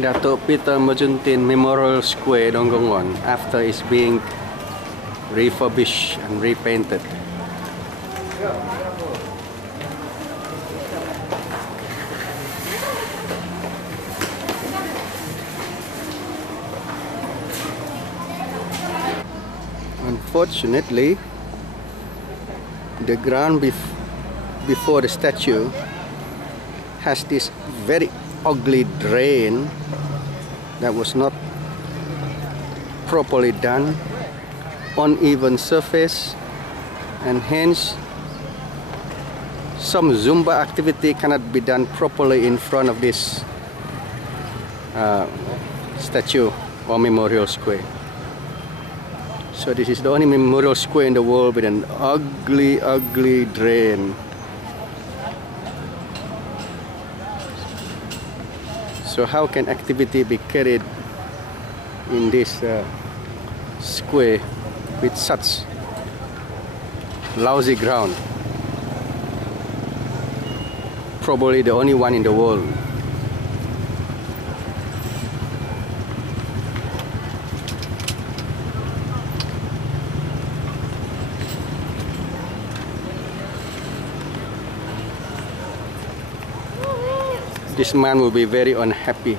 Dato' Peter Majuntin Memorial Square, Donggongon, after it's being refurbished and repainted. Unfortunately, the ground before the statue has this very ugly drain that was not properly done, uneven surface, and hence some Zumba activity cannot be done properly in front of this statue or memorial square. So this is the only memorial square in the world with an ugly drain. So how can activity be carried in this square with such lousy ground? Probably the only one in the world. This man will be very unhappy